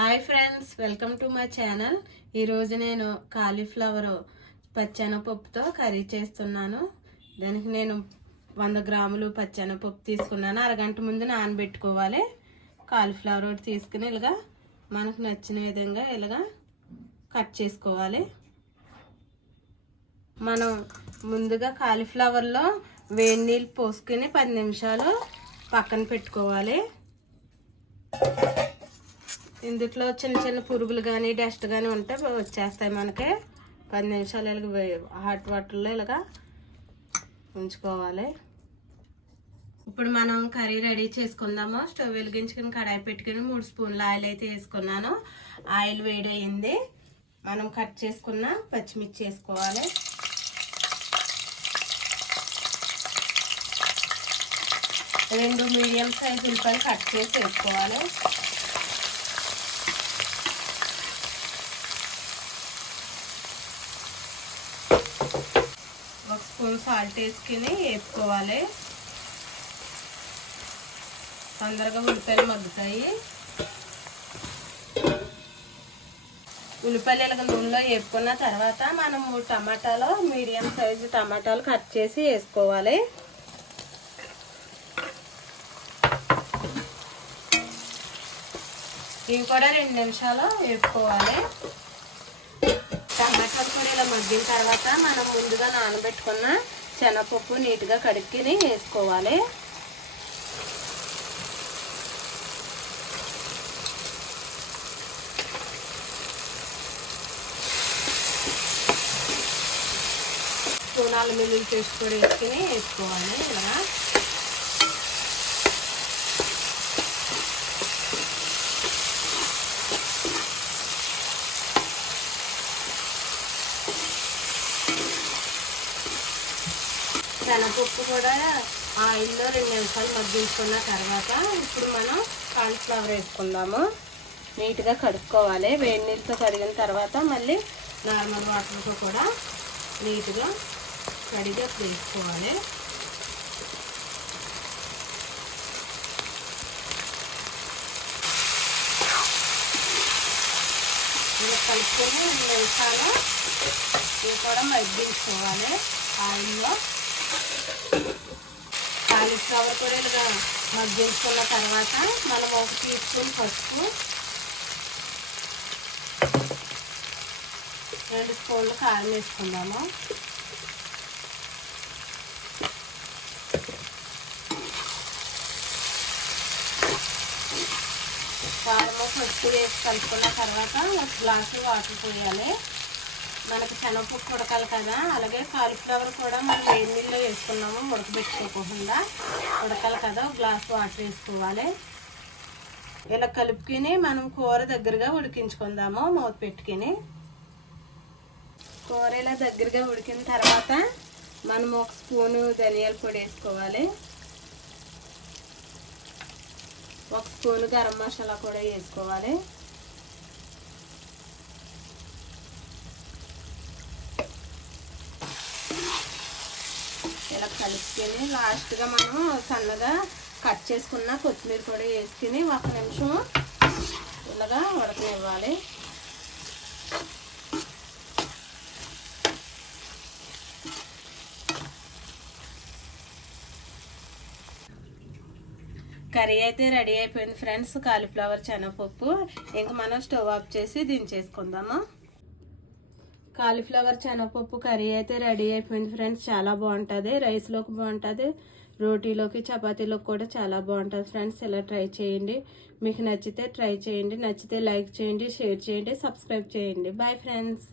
Hi friends, welcome to my channel. ఈరోజు నేను cauliflower పచ్చెనపప్పుతో curry చేస్తున్నాను. దానికి నేను 100 గ్రాములు పచ్చెనపప్పు తీసుకున్నాను. అరగంట ముందు నానబెట్టుకోవాలి. కాలీఫ్లవర్ ఒకటి తీసుకుని ఇలాగా మనకు నచ్చిన విధంగా ఇలాగా కట్ చేసుకోవాలి. మనం ముందుగా కాలీఫ్లవర్లో వేడి నీళ్ళు పోసుకుని 10 నిమిషాలు పక్కన పెట్టుకోవాలి. ఇందులో చిన్న చిన్న పురుగులు కానీ డస్ట్ కానీ ఉంటే వచ్చేస్తాయి. మనకి 10 నిమిషాలు ఇలాగ హాట్ వాటర్లో ఇలాగా ఉంచుకోవాలి. ఇప్పుడు మనం కర్రీ రెడీ చేసుకుందాము. స్టవ్ వెలిగించుకుని కడాయి పెట్టుకుని 3 స్పూన్ల ఆయిల్ అయితే వేసుకున్నాను. ఆయిల్ వేడి అయింది. మనం కట్ చేసుకున్న పచ్చిమిర్చి వేసుకోవాలి. రెండు మీడియం సైజ్ ఉల్లిపాయలు కట్ చేసి వేసుకోవాలి. ఒక స్పూన్ సాల్ట్ వేసుకుని వేపుకోవాలి. తొందరగా ఉల్లిపాయలు మగ్గుతాయి. ఉల్లిపాయలు ఇలాగ నూనెలో వేపుకున్న తర్వాత మనం 3 టమాటాలు మీడియం సైజు టమాటాలు కట్ చేసి వేసుకోవాలి. ఇవి కూడా 2 నిమిషాలు వేపుకోవాలి. టమాటాలు కూడా ఇలా మగ్గిన తర్వాత మనం ముందుగా నానబెట్టుకున్న శనగపప్పు నీట్గా కడుక్కుని వేసుకోవాలి. స్పూన్ అల్లం వెల్లుల్లి పేస్ట్ కూడా వేసుకోవాలి. ఇలా శనగపప్పు కూడా ఆయిల్లో 2 నిమిషాలు మగ్గించుకున్న తర్వాత ఇప్పుడు మనం కాలీఫ్లవర్ వేసుకుందాము. నీట్గా కడుక్కోవాలి. వేడి నీళ్ళతో కడిగిన తర్వాత మళ్ళీ నార్మల్ వాటర్తో కూడా నీట్గా కడిగి అప్పుడు వేసుకోవాలి. కలుపుకొని 2 నిమిషాలు ఇవి కూడా మగ్గించుకోవాలి ఆయిల్లో. కాలీఫ్లవర్ కూడా ఇలాగా మగ్గించుకున్న తర్వాత మనం 1 టీ స్పూన్ పసుపు, 2 స్పూన్లు కారం వేసుకుందాము. కారం పసుపు వేసి కలుపుకున్న తర్వాత 1 గ్లాసు వాటర్ పోయాలి. మనకి శనగపప్పు ఉడకాలి కదా, అలాగే కాలీఫ్లవర్ కూడా మనం వేడి నీళ్ళలో వేసుకున్నాము. ఉడకబెట్టుకోకుండా ఉడకాలి కదా, 1 గ్లాస్ వాటర్ వేసుకోవాలి. ఇలా కలుపుకొని మనం కూర దగ్గరగా ఉడికించుకుందాము. మూత పెట్టుకుని కూర ఇలా దగ్గరగా ఉడికిన తర్వాత మనం 1 స్పూను ధనియాల పొడి వేసుకోవాలి. 1 స్పూను గరం మసాలా కూడా వేసుకోవాలి. ఇలా కలుపుకొని లాస్ట్గా మనం సన్నగా కట్ చేసుకున్న కొత్తిమీర కూడా వేసుకుని 1 నిమిషం ఇలాగా ఉడకనివ్వాలి. కర్రీ అయితే రెడీ అయిపోయింది ఫ్రెండ్స్. కాలీఫ్లవర్ శనగపప్పు. ఇంకా మనం స్టవ్ ఆఫ్ చేసి దించేసుకుందాము. కాలీఫ్లవర్ శనగపప్పు కర్రీ అయితే రెడీ అయిపోయింది ఫ్రెండ్స్. చాలా బాగుంటుంది. రైస్లోకి బాగుంటుంది, రోటీలోకి చపాతీలోకి కూడా చాలా బాగుంటుంది ఫ్రెండ్స్. ఇలా ట్రై చేయండి. మీకు నచ్చితే ట్రై చేయండి. నచ్చితే లైక్ చేయండి, షేర్ చేయండి, సబ్స్క్రైబ్ చేయండి. Bye friends.